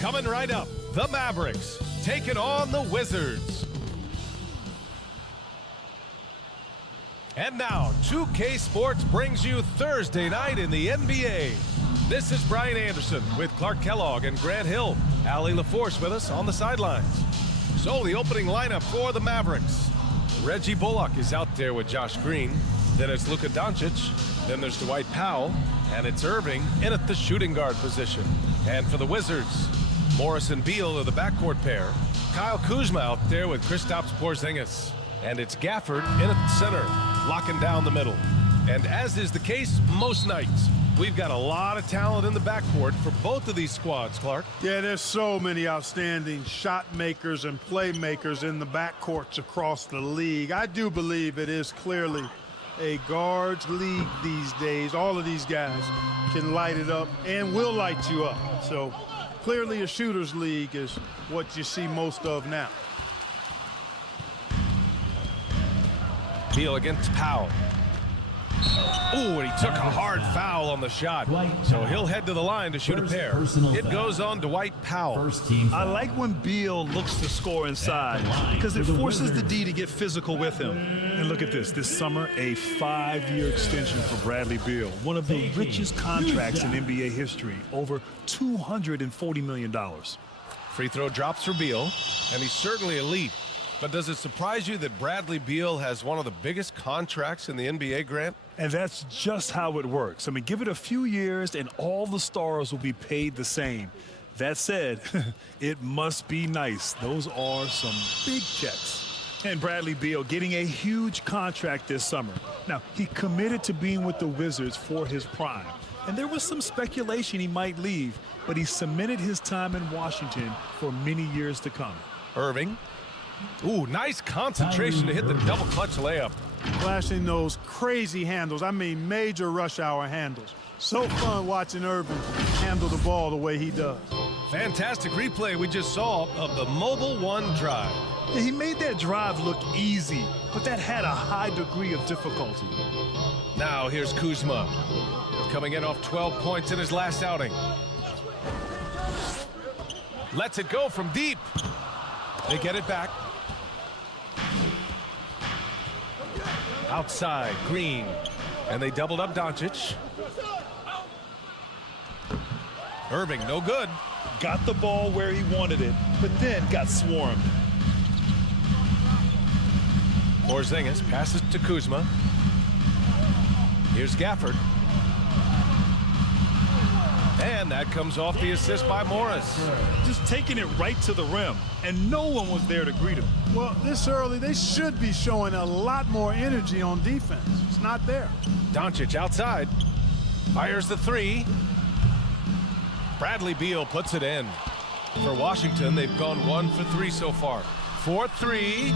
Coming right up, the Mavericks taking on the Wizards. And now, 2K Sports brings you Thursday night in the NBA. This is Brian Anderson with Clark Kellogg and Grant Hill. Allie LaForce with us on the sidelines. So the opening lineup for the Mavericks. Reggie Bullock is out there with Josh Green. Then it's Luka Doncic. Then there's Dwight Powell. And it's Irving in at the shooting guard position. And for the Wizards, Morris and Beal are the backcourt pair. Kyle Kuzma out there with Kristaps Porzingis. And it's Gafford in at the center, locking down the middle. And as is the case most nights, we've got a lot of talent in the backcourt for both of these squads, Clark. Yeah, there's so many outstanding shot makers and playmakers in the backcourts across the league. I do believe it is clearly a guards league these days. All of these guys can light it up and will light you up. So clearly a shooter's league is what you see most of now. Beal against Powell. Ooh, and he took a hard foul on the shot. So he'll head to the line to shoot a pair. It goes on Dwight Powell. I like when Beal looks to score inside because it forces the D to get physical with him. And look at this summer, a 5-year extension for Bradley Beal, one of the richest contracts in NBA history, over $240 million. Free throw drops for Beal, and he's certainly elite. But does it surprise you that Bradley Beal has one of the biggest contracts in the NBA, Grant? And that's just how it works. I mean, give it a few years and all the stars will be paid the same. That said, it must be nice. Those are some big checks. And Bradley Beal getting a huge contract this summer. Now, he committed to being with the Wizards for his prime. And there was some speculation he might leave, but he cemented his time in Washington for many years to come. Irving. Ooh, nice concentration to hit the double clutch layup. Flashing those crazy handles. I mean, major rush hour handles. So fun watching Irving handle the ball the way he does. Fantastic replay we just saw of the Mobile One drive. Yeah, he made that drive look easy, but that had a high degree of difficulty. Now here's Kuzma, coming in off 12 points in his last outing. Lets it go from deep. They get it back. Outside, Green. And they doubled up Doncic. Irving, no good. Got the ball where he wanted it, but then got swarmed. Porzingis passes to Kuzma. Here's Gafford. And that comes off the assist by Morris. Just taking it right to the rim, and no one was there to greet him. Well, this early, they should be showing a lot more energy on defense. It's not there. Doncic outside. Fires the three. Bradley Beal puts it in. For Washington, they've gone 1 for 3 so far. 4-3.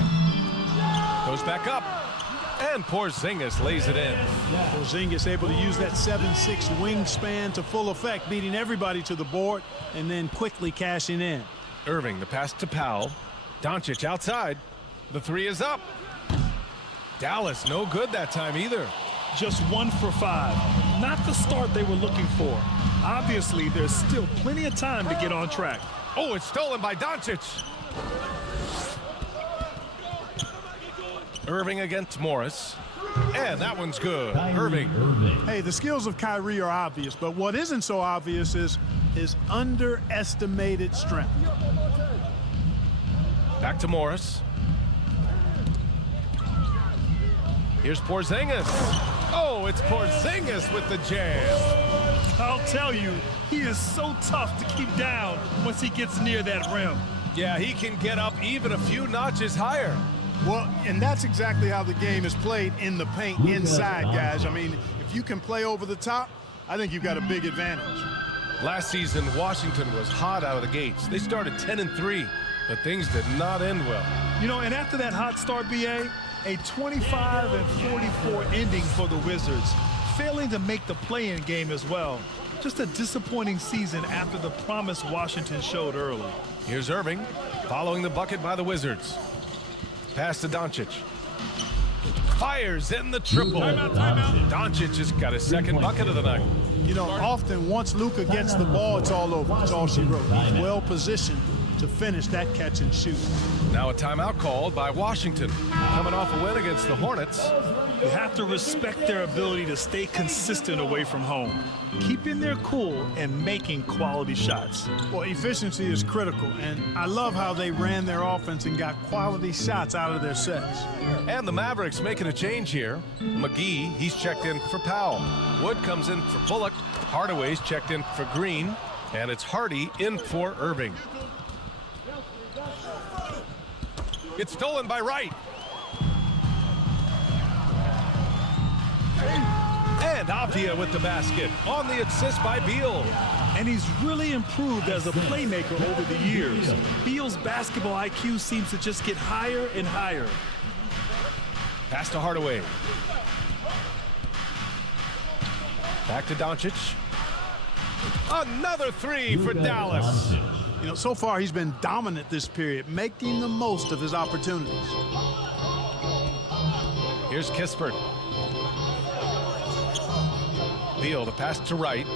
Goes back up. And Porzingis lays it in. Porzingis able to use that 7'6" wingspan to full effect, beating everybody to the board and then quickly cashing in. Irving, the pass to Powell. Doncic outside. The three is up. Dallas, no good that time either. Just 1 for 5. Not the start they were looking for. Obviously, there's still plenty of time to get on track. Oh, it's stolen by Doncic. Irving against Morris. And that one's good. Irving. Hey, the skills of Kyrie are obvious, but what isn't so obvious is his underestimated strength. Back to Morris. Here's Porzingis. Oh, it's Porzingis with the jam. I'll tell you, he is so tough to keep down once he gets near that rim. Yeah, he can get up even a few notches higher. Well, and that's exactly how the game is played in the paint inside, guys. I mean, if you can play over the top, I think you've got a big advantage. Last season, Washington was hot out of the gates. They started 10-3, but things did not end well. You know, and after that hot start, BA, a 25-44 ending for the Wizards, failing to make the play-in game as well. Just a disappointing season after the promise Washington showed early. Here's Irving, following the bucket by the Wizards. Pass to Doncic. Fires in the triple. Timeout. Doncic just got his second bucket of the night. You know, often once Luka gets the ball, it's all over. It's all she wrote. He's well positioned to finish that catch and shoot. Now a timeout called by Washington. Coming off a win against the Hornets. You have to respect their ability to stay consistent away from home, keeping their cool and making quality shots. Well, efficiency is critical, and I love how they ran their offense and got quality shots out of their sets. And the Mavericks making a change here. McGee, he's checked in for Powell. Wood comes in for Bullock. Hardaway's checked in for Green. And it's Hardy in for Irving. It's stolen by Wright. And Avdia with the basket on the assist by Beal. And he's really improved as a playmaker over the years. Beal's basketball IQ seems to just get higher and higher. Pass to Hardaway. Back to Doncic. Another three for Dallas. You know, so far he's been dominant this period, making the most of his opportunities. Here's Kispert. Beal, the pass to Wright.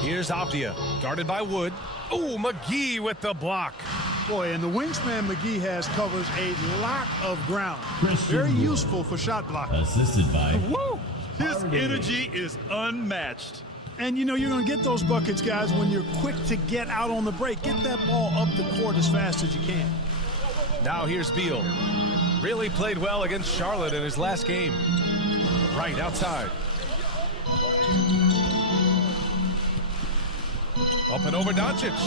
Here's Avdia, guarded by Wood. Oh, McGee with the block. Boy, and the wingspan McGee has covers a lot of ground. Very useful for shot blocking. Assisted by Woo! His energy is unmatched. And you know you're going to get those buckets, guys, when you're quick to get out on the break. Get that ball up the court as fast as you can. Now here's Beal. Really played well against Charlotte in his last game. Right outside. Up and over Doncic.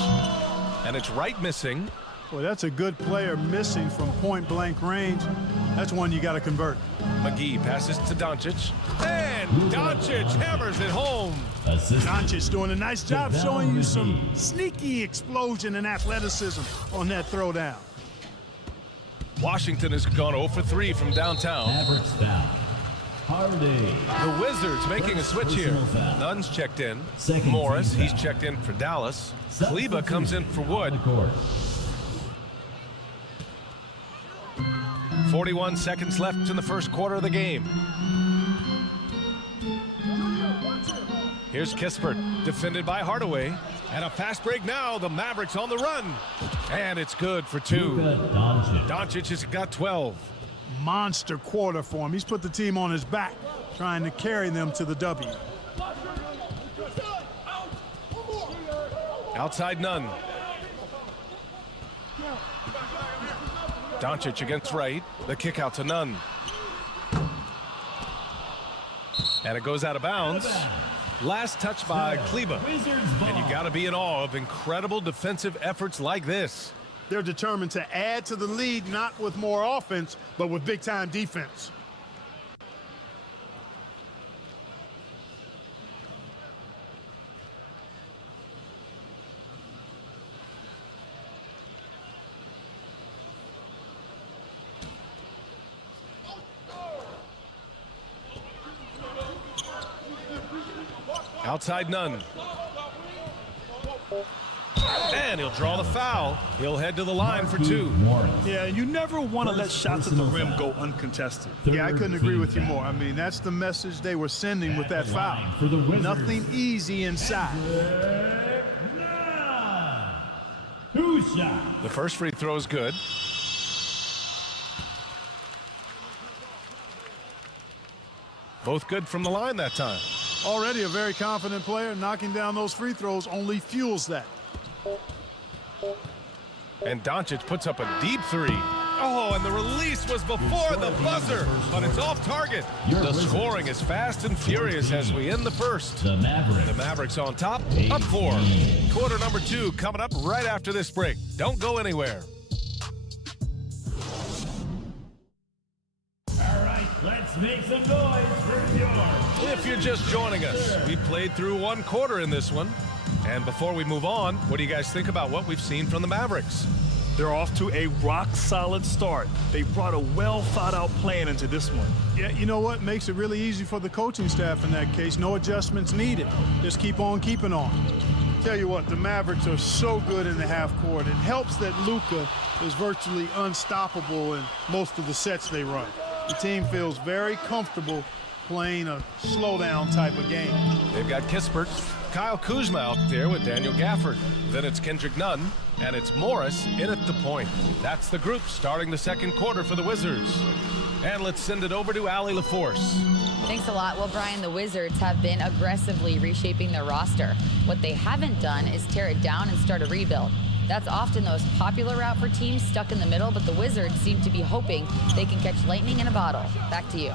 And it's Wright missing. Boy, that's a good player missing from point-blank range. That's one you got to convert. McGee passes to Doncic. And Doncic hammers it home. Doncic doing a nice job showing you some sneaky explosion and athleticism on that throwdown. Washington has gone 0 for 3 from downtown. Mavericks foul. Hardy. The Wizards making a switch here. Nunn's checked in. Morris, he's checked in for Dallas. Kleba comes in for Wood. 41 seconds left in the first quarter of the game. Here's Kispert, defended by Hardaway. And a fast break now. The Mavericks on the run. And it's good for 2. Doncic has got 12. Monster quarter for him. He's put the team on his back, trying to carry them to the W. Outside Nunn. Doncic against Wright. The kick out to Nunn. And it goes out of bounds. Last touch by Kleba. And you got to be in awe of incredible defensive efforts like this. They're determined to add to the lead, not with more offense, but with big-time defense. Outside Nunn. And he'll draw the foul. He'll head to the line for 2. Yeah, you never want to let shots at the rim go uncontested. Yeah, I couldn't agree with you more. I mean, that's the message they were sending with that foul. Nothing easy inside. The first free throw is good. Both good from the line that time. Already a very confident player. Knocking down those free throws only fuels that. And Doncic puts up a deep 3. Oh, and the release was before the buzzer, but it's off target. The scoring is fast and furious as we end the first. The Mavericks on top, up 4. Quarter number 2 coming up right after this break. Don't go anywhere. All right, let's make some noise for yours. If you're just joining us, we played through 1 quarter in this one. And before we move on, what do you guys think about what we've seen from the Mavericks? They're off to a rock-solid start. They brought a well-thought-out plan into this one. Yeah, you know what? Makes it really easy for the coaching staff in that case. No adjustments needed. Just keep on keeping on. Tell you what, the Mavericks are so good in the half court. It helps that Luka is virtually unstoppable in most of the sets they run. The team feels very comfortable playing a slowdown type of game. They've got Kispert, Kyle Kuzma out there with Daniel Gafford. Then it's Kendrick Nunn, and it's Morris in at the point. That's the group starting the second quarter for the Wizards. And let's send it over to Allie LaForce. Thanks a lot. Well, Brian, the Wizards have been aggressively reshaping their roster. What they haven't done is tear it down and start a rebuild. That's often the most popular route for teams stuck in the middle, but the Wizards seem to be hoping they can catch lightning in a bottle. Back to you.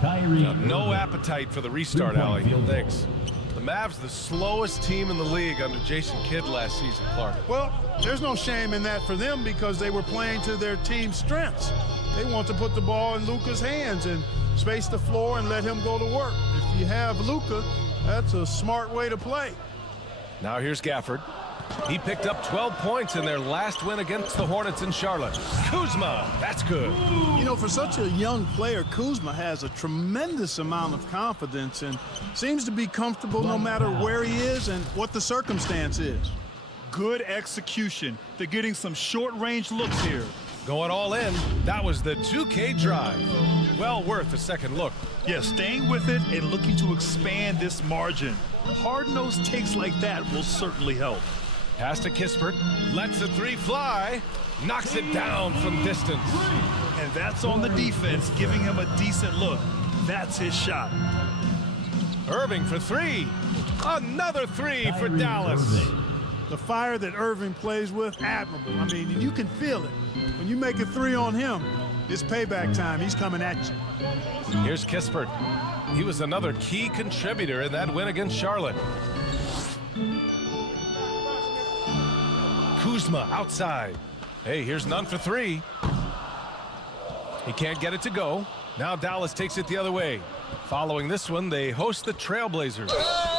No appetite for the restart, Allie. Thanks. The Mavs, the slowest team in the league under Jason Kidd last season, Clark. Well, there's no shame in that for them because they were playing to their team's strengths. They want to put the ball in Luka's hands and space the floor and let him go to work. If you have Luka, that's a smart way to play. Now here's Gafford. He picked up 12 points in their last win against the Hornets in Charlotte. Kuzma, that's good. You know, for such a young player, Kuzma has a tremendous amount of confidence and seems to be comfortable no matter where he is and what the circumstance is. Good execution. They're getting some short-range looks here. Going all in, that was the 2K drive. Well worth a second look. Yeah, staying with it and looking to expand this margin. Hard-nosed takes like that will certainly help. Pass to Kispert, lets the three fly, knocks it down from distance. And that's on the defense, giving him a decent look. That's his shot. Irving for three. Another three for Dallas. The fire that Irving plays with, admirable. I mean, you can feel it. When you make a three on him, it's payback time. He's coming at you. Here's Kispert. He was another key contributor in that win against Charlotte. Kuzma outside. Hey, here's Nunn for three. He can't get it to go. Now Dallas takes it the other way. Following this one, they host the Trailblazers.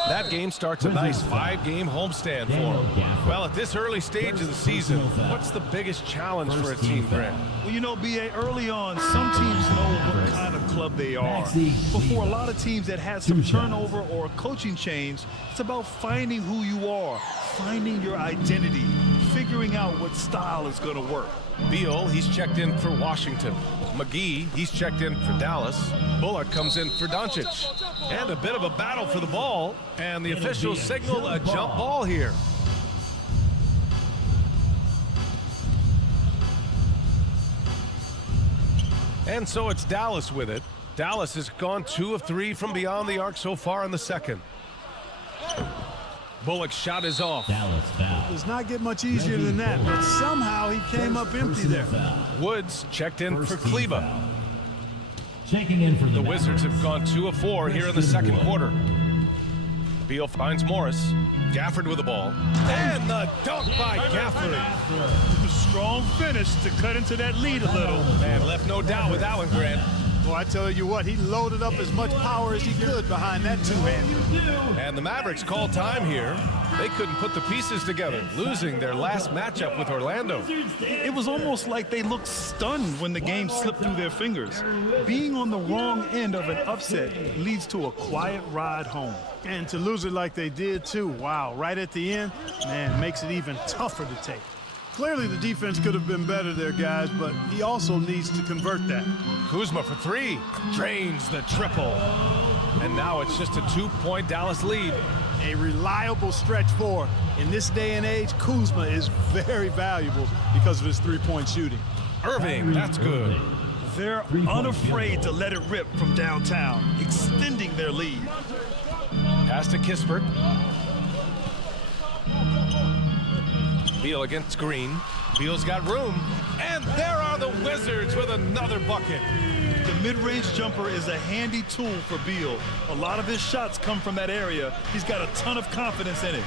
That game starts a nice 5-game homestand for them. Well, at this early stage of the season, what's the biggest challenge for a team, Grant? Well, you know, B.A., early on, some teams know what kind of club they are. But for a lot of teams that had some turnover or coaching change, it's about finding who you are, finding your identity, figuring out what style is going to work. Beal, he's checked in for Washington. McGee, he's checked in for Dallas. Bullock comes in for Doncic. And a bit of a battle for the ball. And the officials signal a jump ball here. And so it's Dallas with it. Dallas has gone 2 of 3 from beyond the arc so far in the second. Bullock's shot is off. Does not get much easier than that, but somehow he came up empty there. Woods checked in for Kleba. Checking in for The Wizards have gone 2 of 4 here in the second quarter. Beal finds Morris. Gafford with the ball. And the dunk by Gafford. A strong finish to cut into that lead a little. Man, left no doubt with that one, Grant. Well, I tell you what, he loaded up as much power as he could behind that two-hander. And the Mavericks call time here. They couldn't put the pieces together, losing their last matchup with Orlando. It was almost like they looked stunned when the game slipped through their fingers. Being on the wrong end of an upset leads to a quiet ride home. And to lose it like they did, too. Wow, right at the end, man, makes it even tougher to take. Clearly the defense could have been better there, guys, but he also needs to convert that. Kuzma for 3, drains the triple. And now it's just a 2-point Dallas lead. A reliable stretch 4. In this day and age, Kuzma is very valuable because of his three-point shooting. Irving, that's good. They're unafraid to let it rip from downtown, extending their lead. Pass to Kispert. Beal against Green. Beal's got room. And there are the Wizards with another bucket. The mid-range jumper is a handy tool for Beal. A lot of his shots come from that area. He's got a ton of confidence in it.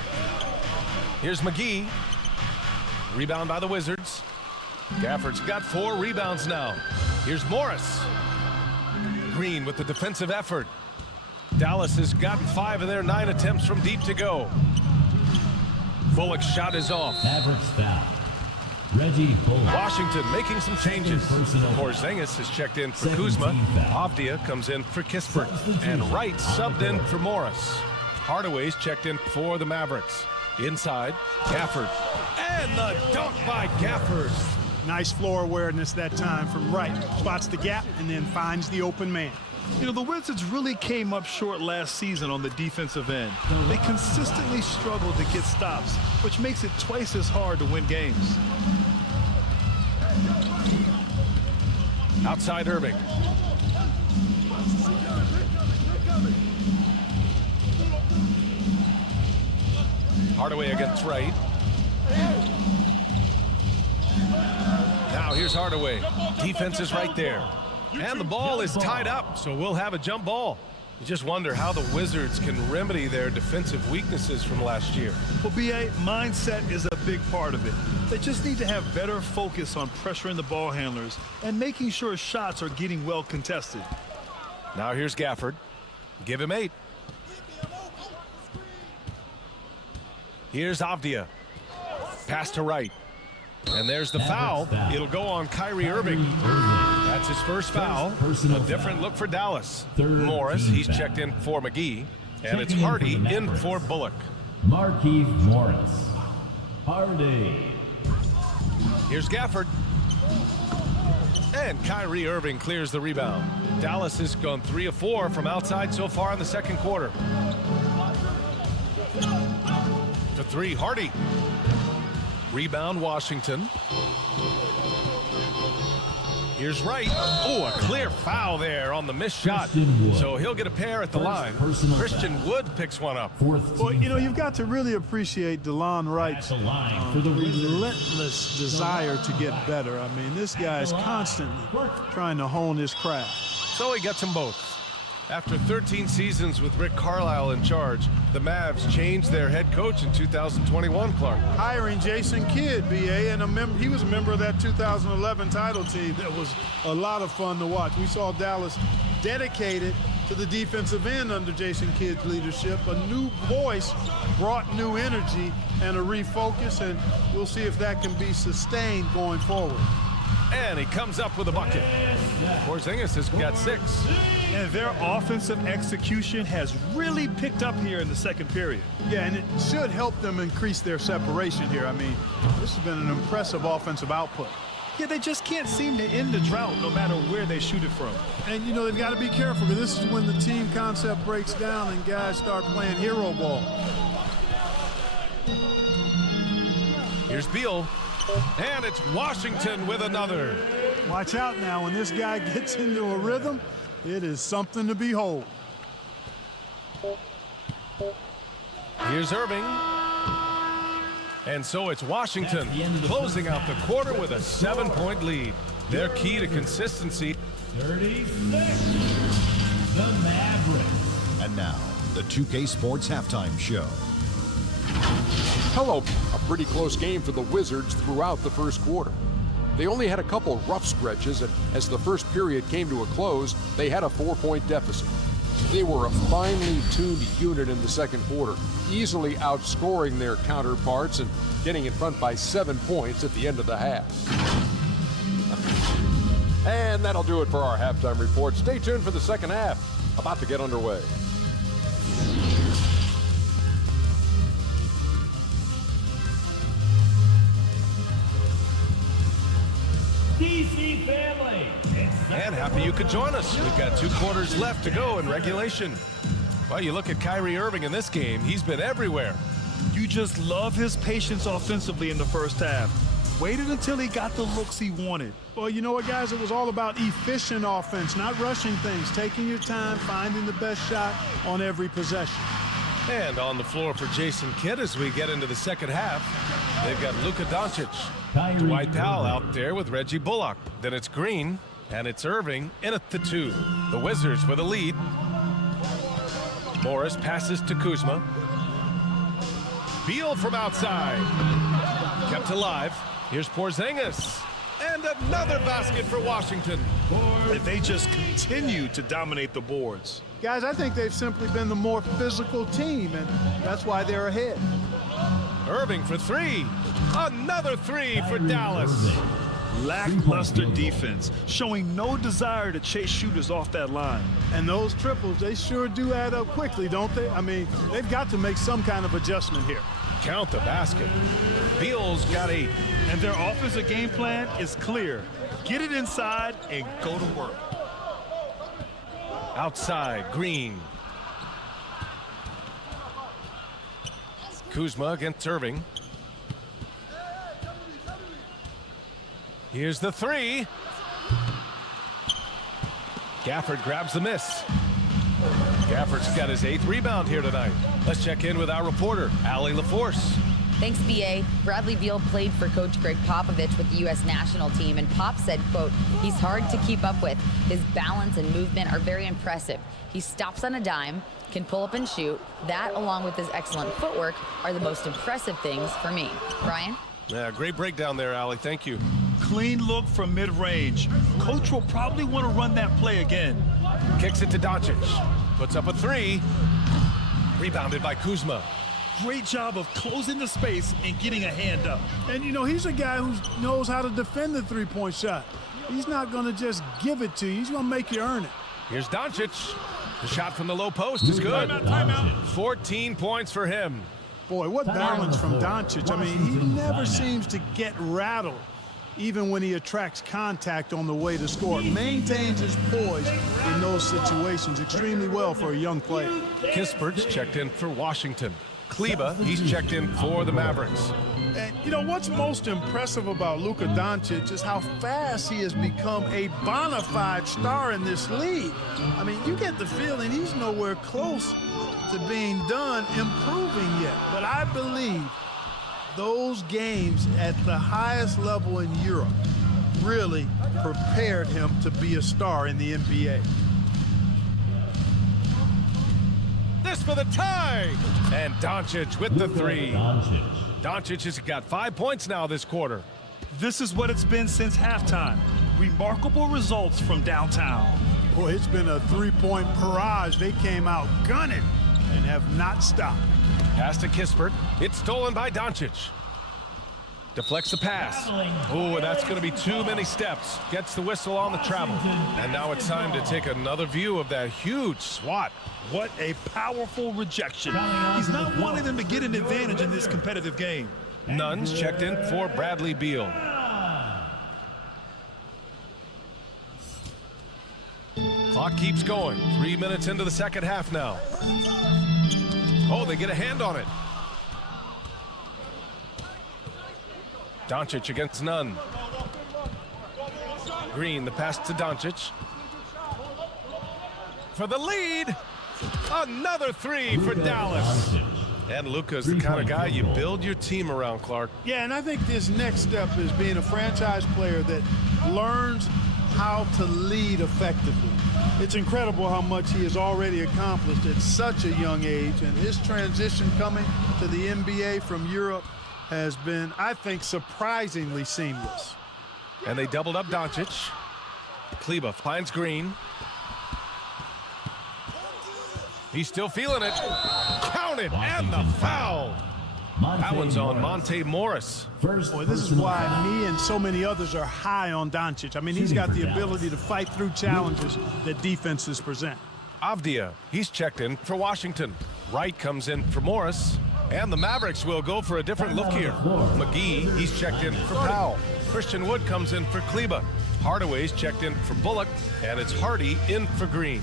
Here's McGee. Rebound by the Wizards. Gafford's got 4 rebounds now. Here's Morris. Green with the defensive effort. Dallas has gotten 5 of their 9 attempts from deep to go. Bullock's shot is off. Mavericks foul. Reggie Bullock. Washington making some changes. Porzingis has checked in for Kuzma. Avdia comes in for Kispert. And Wright subbed in for Morris. Hardaway's checked in for the Mavericks. Inside, Gafford. And the dunk by Gafford. Nice floor awareness that time from Wright. Spots the gap and then finds the open man. You know, the Wizards really came up short last season on the defensive end. They consistently struggled to get stops, which makes it twice as hard to win games. Outside Irving. Hardaway against Wright. Now here's Hardaway. Defense is right there. And the ball is tied up, so we'll have a jump ball. You just wonder how the Wizards can remedy their defensive weaknesses from last year. Well, BA, mindset is a big part of it. They just need to have better focus on pressuring the ball handlers and making sure shots are getting well contested. Now here's Gafford. Give him 8. Here's Avdia. Pass to Wright. And there's the foul. It'll go on Kyrie Irving. That's his first foul. A different look for Dallas. Morris, he's checked in for McGee. And it's Hardy in for Bullock. Markieff Morris. Hardy. Here's Gafford. And Kyrie Irving clears the rebound. Dallas has gone 3 of 4 from outside so far in the second quarter. For 3, Hardy. Rebound, Washington. Here's Wright. Oh, a clear foul there on the missed shot. So he'll get a pair at the line. Christian Wood picks one up. Well, you know, you've got to really appreciate DeLon Wright's relentless desire to get better. I mean, this guy is constantly trying to hone his craft. So he gets them both. After 13 seasons with Rick Carlisle in charge, the Mavs changed their head coach in 2021, Clark. Hiring Jason Kidd, BA, and he was a member of that 2011 title team. That was a lot of fun to watch. We saw Dallas dedicated to the defensive end under Jason Kidd's leadership. A new voice brought new energy and a refocus, and we'll see if that can be sustained going forward. And he comes up with a bucket. Porzingis has got 6. And their offensive execution has really picked up here in the second period. Yeah, and it should help them increase their separation here. I mean, this has been an impressive offensive output. Yeah, they just can't seem to end the drought no matter where they shoot it from. And, you know, they've got to be careful because this is when the team concept breaks down and guys start playing hero ball. Here's Beal. And it's Washington with another. Watch out now. When this guy gets into a rhythm, it is something to behold. Here's Irving. And so it's Washington closing out the quarter with a 7-point lead. Their key to consistency. 36. The Mavericks. And now, the 2K Sports Halftime Show. Hello. A pretty close game for the Wizards throughout the first quarter. They only had a couple rough stretches, and as the first period came to a close, they had a 4-point deficit. They were a finely tuned unit in the second quarter, easily outscoring their counterparts and getting in front by 7 points at the end of the half. And that'll do it for our halftime report. Stay tuned for the second half, about to get underway. DC family. And happy you could join us. We've got 2 quarters left to go in regulation. Well, you look at Kyrie Irving in this game, he's been everywhere. You just love his patience offensively in the first half. Waited until he got the looks he wanted. Well, you know what, guys? It was all about efficient offense, not rushing things, taking your time, finding the best shot on every possession. And on the floor for Jason Kidd as we get into the second half, they've got Luka Doncic. Dwight Powell out there with Reggie Bullock. Then it's Green, and it's Irving in at the 2. The Wizards with a lead. Morris passes to Kuzma. Beal from outside. Kept alive. Here's Porzingis. And another basket for Washington. And they just continue to dominate the boards. Guys, I think they've simply been the more physical team, and that's why they're ahead. Irving for 3. Another 3 for Dallas. Lackluster defense, showing no desire to chase shooters off that line. And those triples, they sure do add up quickly, don't they? I mean, they've got to make some kind of adjustment here. Count the basket. Beal's got 8. And their offensive game plan is clear. Get it inside and go to work. Outside, Green. Kuzma against Irving. Here's the three. Gafford grabs the miss. Gafford's got his 8th rebound here tonight. Let's check in with our reporter, Allie LaForce. Thanks, B.A. Bradley Beal played for Coach Greg Popovich with the U.S. national team, and Pop said, quote, he's hard to keep up with. His balance and movement are very impressive. He stops on a dime, can pull up and shoot. That, along with his excellent footwork, are the most impressive things for me. Brian? Yeah, great breakdown there, Allie. Thank you. Clean look from mid-range. Coach will probably want to run that play again. Kicks it to Doncic. Puts up a three. Rebounded by Kuzma. Great job of closing the space and getting a hand up. And, you know, he's a guy who knows how to defend the three-point shot. He's not going to just give it to you. He's going to make you earn it. Here's Doncic. The shot from the low post is good. Timeout. 14 points for him. Boy, what balance from Doncic. I mean, he never seems to get rattled, even when he attracts contact on the way to score. Maintains his poise in those situations extremely well for a young player. Kispert's checked in for Washington. Kleba, he's checked in for the Mavericks. And, you know, what's most impressive about Luka Doncic is how fast he has become a bona fide star in this league. I mean, you get the feeling he's nowhere close to being done improving yet. But I believe those games at the highest level in Europe really prepared him to be a star in the NBA. This for the tie. And Doncic with the three. Doncic has got 5 points now this quarter. This is what it's been since halftime. Remarkable results from downtown. Boy, it's been a three-point barrage. They came out gunning and have not stopped. Pass to Kispert. It's stolen by Doncic. Deflects the pass. Oh, and that's going to be too many steps. Gets the whistle on the travel. And now it's time to take another view of that huge swat. What a powerful rejection. He's not wanting them to get an advantage in this competitive game. Nunn's checked in for Bradley Beal. Clock keeps going. 3 minutes into the second half now. Oh, they get a hand on it. Doncic against Nunn. Green, the pass to Doncic. For the lead. Another three for Dallas. And Luka's the kind of guy you build your team around, Clark. Yeah, and I think this next step is being a franchise player that learns how to lead effectively. It's incredible how much he has already accomplished at such a young age, and his transition coming to the NBA from Europe has been, I think, surprisingly seamless. And they doubled up Doncic. Kleba finds Green. He's still feeling it. Counted, and the foul. That one's on Monte Morris. Boy, this is why me and so many others are high on Doncic. I mean, he's got the ability to fight through challenges that defenses present. Avdia, he's checked in for Washington. Wright comes in for Morris. And the Mavericks will go for a different look here. McGee, he's checked in for Powell. Christian Wood comes in for Kleba. Hardaway's checked in for Bullock. And it's Hardy in for Green.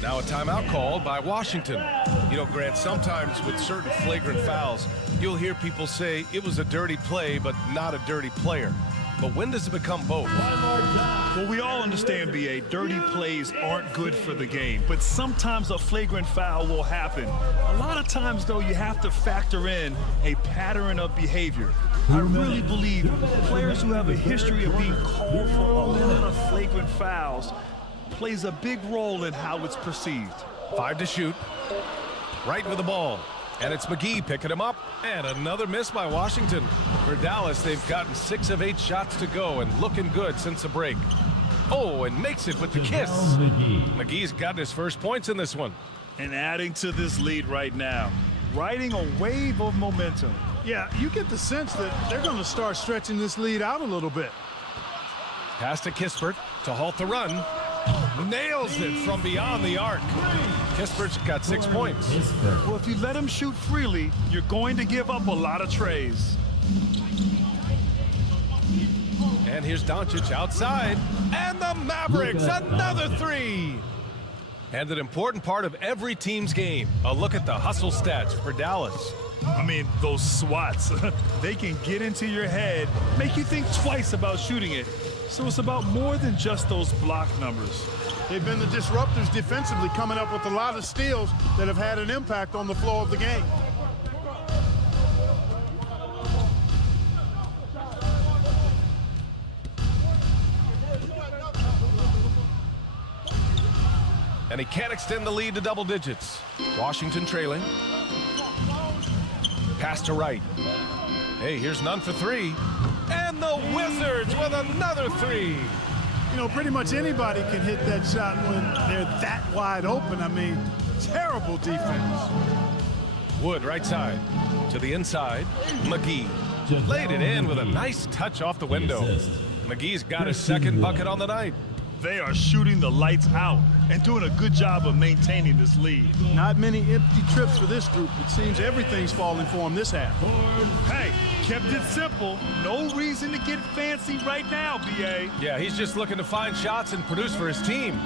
Now a timeout called by Washington. You know, Grant, sometimes with certain flagrant fouls, you'll hear people say it was a dirty play, but not a dirty player. But when does it become both? Well, we all understand, B.A., dirty plays aren't good for the game, but sometimes a flagrant foul will happen. A lot of times, though, you have to factor in a pattern of behavior. I really believe players who have a history of being called for a lot of flagrant fouls plays a big role in how it's perceived. 5 to shoot. Right with the ball. And it's McGee picking him up. And another miss by Washington. For Dallas, they've gotten 6 of 8 shots to go and looking good since the break. Oh, and makes it with the kiss. McGee's gotten his first points in this one. And adding to this lead right now, riding a wave of momentum. Yeah, you get the sense that they're going to start stretching this lead out a little bit. Pass to Kispert to halt the run. Nails it from beyond the arc. Kispert's got 6 points. Well, if you let him shoot freely, you're going to give up a lot of trays. And here's Doncic outside. And the Mavericks, another three. And an important part of every team's game, a look at the hustle stats for Dallas. I mean, those swats, they can get into your head, make you think twice about shooting it. So it's about more than just those block numbers. They've been the disruptors defensively, coming up with a lot of steals that have had an impact on the flow of the game. And he can't extend the lead to double digits. Washington trailing. Pass to Wright. Hey, here's none for three. And the Wizards with another three. You know, pretty much anybody can hit that shot when they're that wide open. I mean, terrible defense. Wood right side to the inside. McGee laid it in with a nice touch off the window. McGee's got his second bucket on the night. They are shooting the lights out and doing a good job of maintaining this lead. Not many empty trips for this group. It seems everything's falling for them this half. Hey, kept it simple. No reason to get fancy right now, B.A. Yeah, he's just looking to find shots and produce for his team.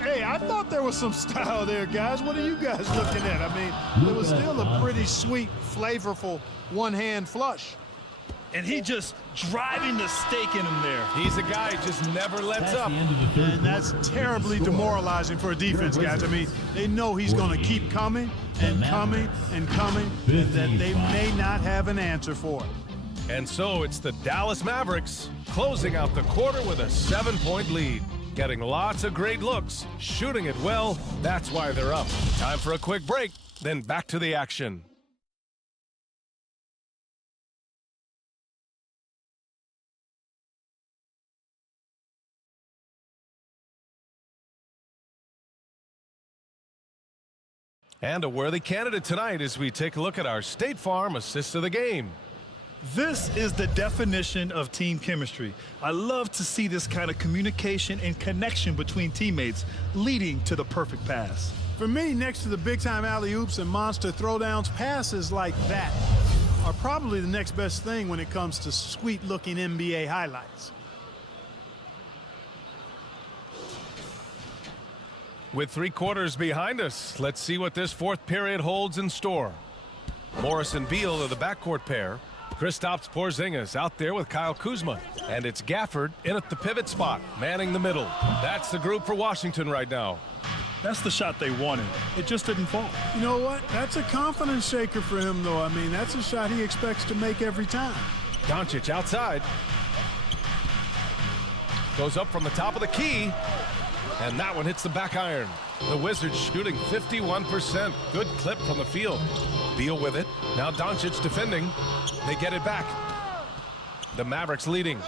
Hey, I thought there was some style there, guys. What are you guys looking at? I mean, it was still a pretty sweet, flavorful one-hand flush. And he just driving the stake in him there. He's a guy who just never lets up. And that's terribly demoralizing for a defense, guys. I mean, they know he's going to keep coming and coming and coming, and that they may not have an answer for it. And so it's the Dallas Mavericks closing out the quarter with a 7-point lead. Getting lots of great looks, shooting it well. That's why they're up. Time for a quick break, then back to the action. And a worthy candidate tonight as we take a look at our State Farm assist of the game. This is the definition of team chemistry. I love to see this kind of communication and connection between teammates leading to the perfect pass. For me, next to the big-time alley-oops and monster throwdowns, passes like that are probably the next best thing when it comes to sweet-looking NBA highlights. With 3 quarters behind us, let's see what this fourth period holds in store. Morris and Beal are the backcourt pair. Kristaps Porzingis out there with Kyle Kuzma. And it's Gafford in at the pivot spot, manning the middle. That's the group for Washington right now. That's the shot they wanted. It just didn't fall. You know what? That's a confidence shaker for him, though. I mean, that's a shot he expects to make every time. Doncic outside. Goes up from the top of the key. And that one hits the back iron. The Wizards shooting 51%. Good clip from the field. Beal with it. Now Doncic defending. They get it back. The Mavericks leading.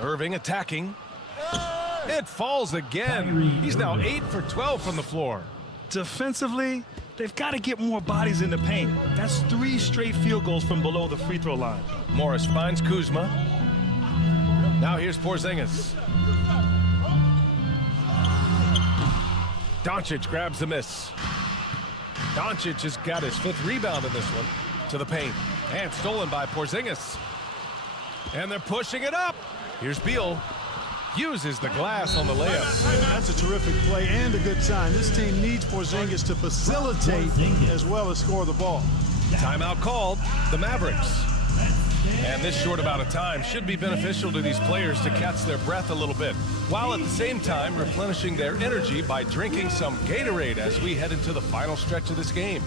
Irving attacking. It falls again. He's now 8 for 12 from the floor. Defensively, they've got to get more bodies in the paint. That's 3 straight field goals from below the free throw line. Morris finds Kuzma. Now here's Porzingis. Doncic grabs the miss. Doncic has got his 5th rebound in this one. To the paint. And stolen by Porzingis. And they're pushing it up. Here's Beal. Uses the glass on the layup. That's a terrific play and a good sign. This team needs Porzingis to facilitate as well as score the ball. Timeout called. The Mavericks. And this short amount of time should be beneficial to these players to catch their breath a little bit, while at the same time replenishing their energy by drinking some Gatorade as we head into the final stretch of this game.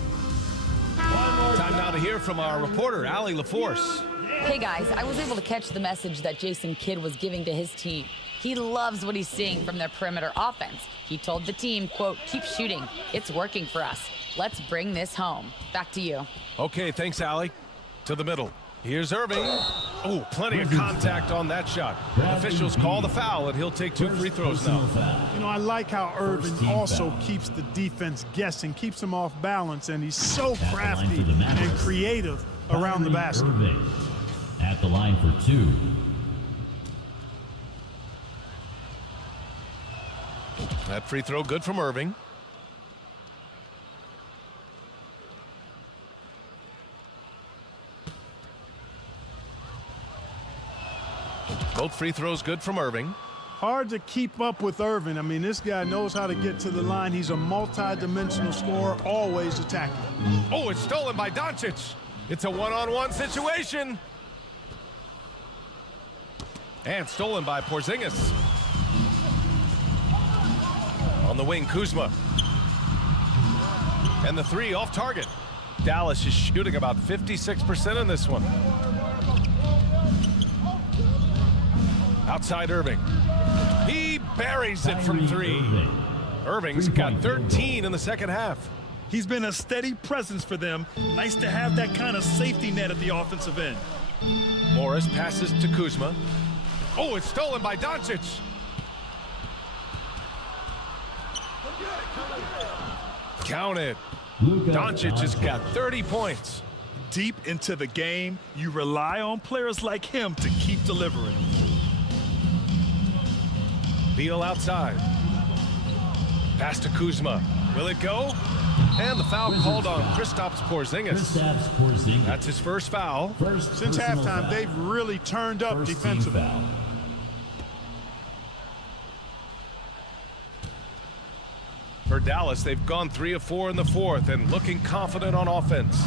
Time now to hear from our reporter, Allie LaForce. Hey guys, I was able to catch the message that Jason Kidd was giving to his team. He loves what he's seeing from their perimeter offense. He told the team, quote, "Keep shooting. It's working for us. Let's bring this home." Back to you. Okay, thanks, Allie. To the middle. Here's Irving. Oh, plenty of contact on that shot. Officials call the foul, and he'll take 2 free throws now. You know, I like how Irving also keeps the defense guessing, keeps them off balance, and he's so crafty and creative around the basket. At the line for 2. That free throw good from Irving. Both free throws good from Irving. Hard to keep up with Irving. I mean, this guy knows how to get to the line. He's a multi-dimensional scorer, always attacking. Oh, it's stolen by Doncic. It's a one-on-one situation. And stolen by Porzingis. On the wing, Kuzma. And the three off target. Dallas is shooting about 56% in this one. Outside Irving. He buries it from three. Irving's got 13 in the second half. He's been a steady presence for them. Nice to have that kind of safety net at the offensive end. Morris passes to Kuzma. Oh, it's stolen by Doncic. Count it. Doncic has got 30 points. Deep into the game, you rely on players like him to keep delivering. Beal outside. Pass to Kuzma. Will it go? And the foul called on Kristaps Porzingis. That's his first foul. Since halftime, they've really turned up defensively. For Dallas, they've gone 3 of 4 in the fourth and looking confident on offense.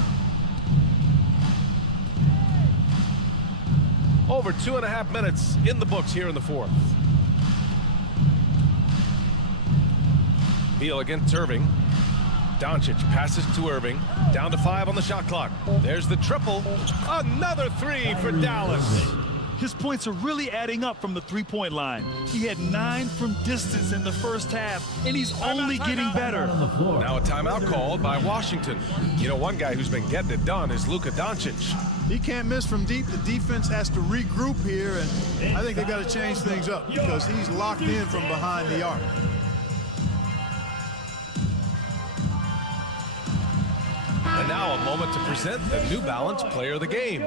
Over 2.5 minutes in the books here in the fourth. Beal against Irving. Doncic passes to Irving. Down to 5 on the shot clock. There's the triple. Another 3 for Dallas. His points are really adding up from the three-point line. He had 9 from distance in the first half, and he's only getting better. Now a timeout called by Washington. You know, one guy who's been getting it done is Luka Doncic. He can't miss from deep. The defense has to regroup here, and I think they've got to change things up because he's locked in from behind the arc. And now a moment to present the New Balance Player of the Game,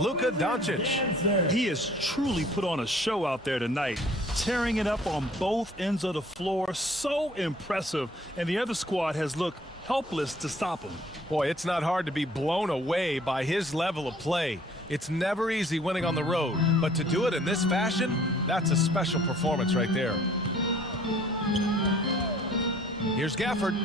Luka Doncic. He has truly put on a show out there tonight, tearing it up on both ends of the floor. So impressive, and the other squad has looked helpless to stop him. Boy, it's not hard to be blown away by his level of play. It's never easy winning on the road, but to do it in this fashion, that's a special performance right there. Here's Gafford.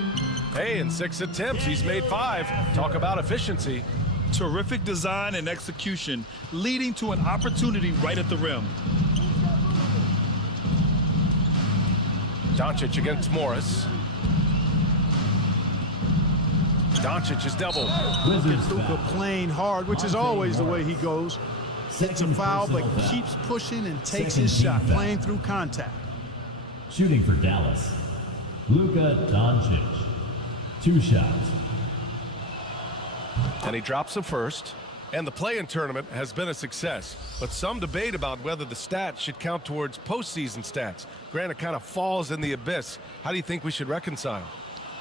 Hey, in 6 attempts, he's made 5. Talk about efficiency. Terrific design and execution, leading to an opportunity right at the rim. Doncic against Morris. Doncic is doubled. Luka playing hard, which is always the way he goes. It's a foul, but keeps pushing and takes his shot, playing through contact. Shooting for Dallas, Luka Doncic. 2 shots. And he drops them first. And the play-in tournament has been a success, but some debate about whether the stats should count towards postseason stats. Grant, it kind of falls in the abyss. How do you think we should reconcile?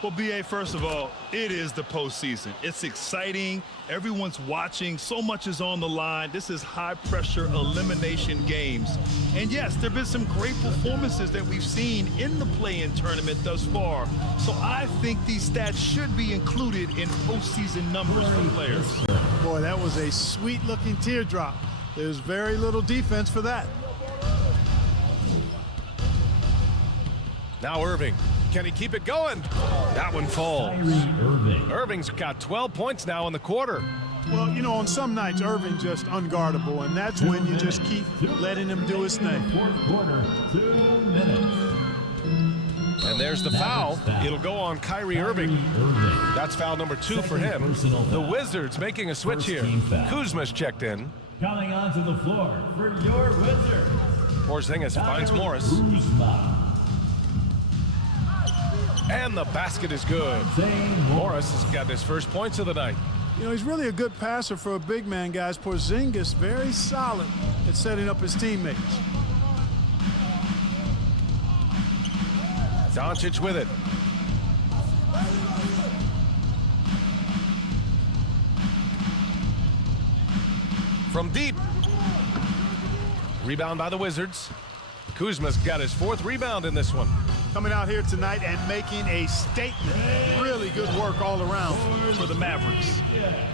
Well, B.A., first of all, it is the postseason. It's exciting. Everyone's watching. So much is on the line. This is high-pressure elimination games. And, yes, there have been some great performances that we've seen in the play-in tournament thus far. So I think these stats should be included in postseason numbers for players. Boy, that was a sweet-looking teardrop. There's very little defense for that. Now Irving. Can he keep it going? That one falls. Irving's got 12 points now in the quarter. Well, you know, on some nights, Irving's just unguardable, and that's when you just keep letting him do his thing. Fourth quarter, 2 minutes. And there's the foul. It'll go on Kyrie Irving. That's foul number 2 for him. The Wizards making a switch here. Kuzma's checked in. Coming onto the floor for your Wizards. Porzingis finds Morris. Kuzma. And the basket is good. Morris has got his first points of the night. You know, he's really a good passer for a big man, guys. Porzingis very solid at setting up his teammates. Doncic with it. From deep. Rebound by the Wizards. Kuzma's got his 4th rebound in this one. Coming out here tonight and making a statement. Really good work all around for the Mavericks.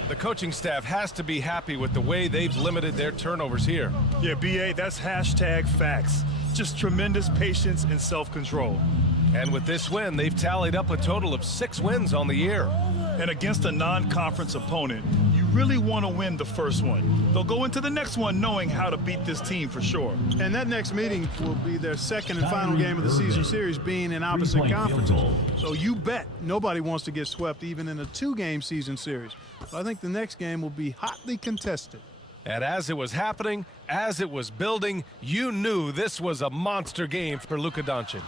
The coaching staff has to be happy with the way they've limited their turnovers here. Yeah, B.A., that's hashtag facts. just tremendous patience and self-control. And with this win, they've tallied up a total of 6 wins on the year. And against a non-conference opponent, you really want to win the first one. They'll go into the next one knowing how to beat this team for sure. And that next meeting will be their second and final game of the season series, being in opposite conferences. So you bet nobody wants to get swept even in a 2-game season series. So I think the next game will be hotly contested. And as it was happening, as it was building, you knew this was a monster game for Luka Doncic.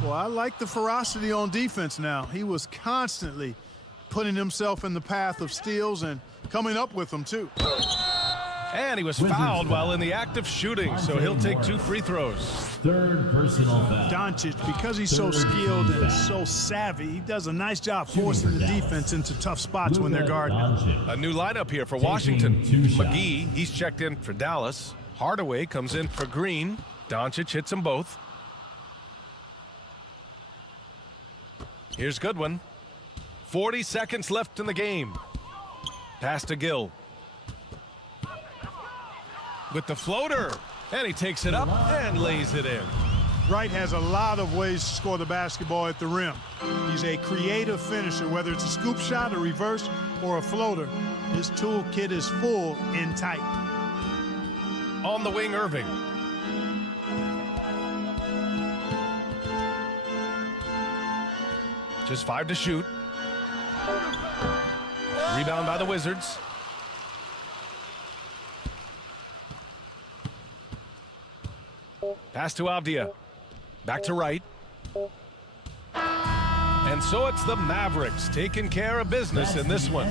Well, I like the ferocity on defense now. He was constantly putting himself in the path of steals and coming up with them, too. And he was fouled while in the act of shooting, so he'll take 2 free throws. Third personal foul. Doncic, because he's so skilled and so savvy, he does a nice job forcing the defense into tough spots when they're guarding him. A new lineup here for Washington. McGee, he's checked in for Dallas. Hardaway comes in for Green. Doncic hits them both. Here's Goodwin. 40 seconds left in the game. Pass to Gill. With the floater. And he takes it up and lays it in. Wright has a lot of ways to score the basketball at the rim. He's a creative finisher, whether it's a scoop shot, a reverse, or a floater. His toolkit is full and tight. On the wing, Irving. Just 5 to shoot. Rebound by the Wizards. Pass to Avdia. Back to Wright. And so it's the Mavericks taking care of business in this one.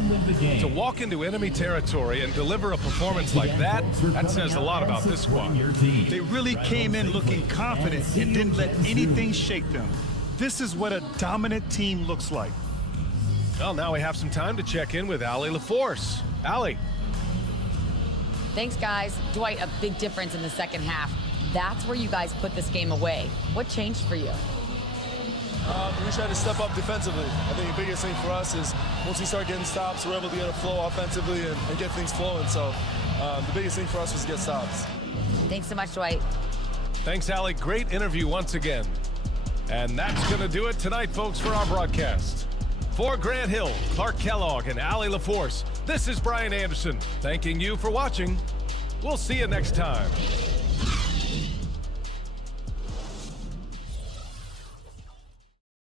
To walk into enemy territory and deliver a performance like that, that says a lot about this squad. They really came in looking confident and didn't let anything shake them. This is what a dominant team looks like. Well, now we have some time to check in with Allie LaForce. Allie. Thanks, guys. Dwight, a big difference in the second half. That's where you guys put this game away. What changed for you? We tried to step up defensively. I think the biggest thing for us is once we start getting stops, we're able to get a flow offensively and get things flowing. So the biggest thing for us was to get stops. Thanks so much, Dwight. Thanks, Allie. Great interview once again. And that's going to do it tonight, folks, for our broadcast. For Grant Hill, Clark Kellogg, and Allie LaForce, this is Brian Anderson, thanking you for watching. We'll see you next time.